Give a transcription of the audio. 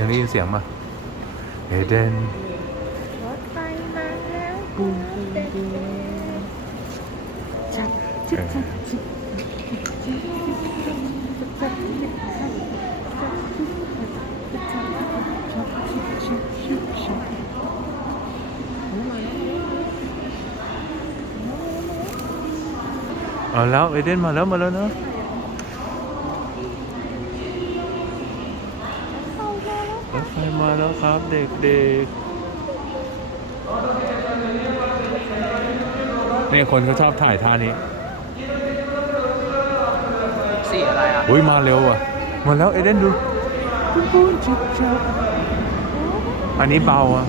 ยังได้ยินเสียงมาเอเดนรถไฟมาแล้ว ปูนปูนปูน ชัดชิดชัดชิดชัดชิดชัดชัดเอาแล้วเอเดนมาแล้วเนอะรถไฟมาแล้วครับเด็กๆนี่คนเขาชอบถ่ายท่านี้ สีอะไรอ่ะ อุ้ยมาเร็วอ่ะมาแล้วเอเดนดูอันนี้เบาอ่ะ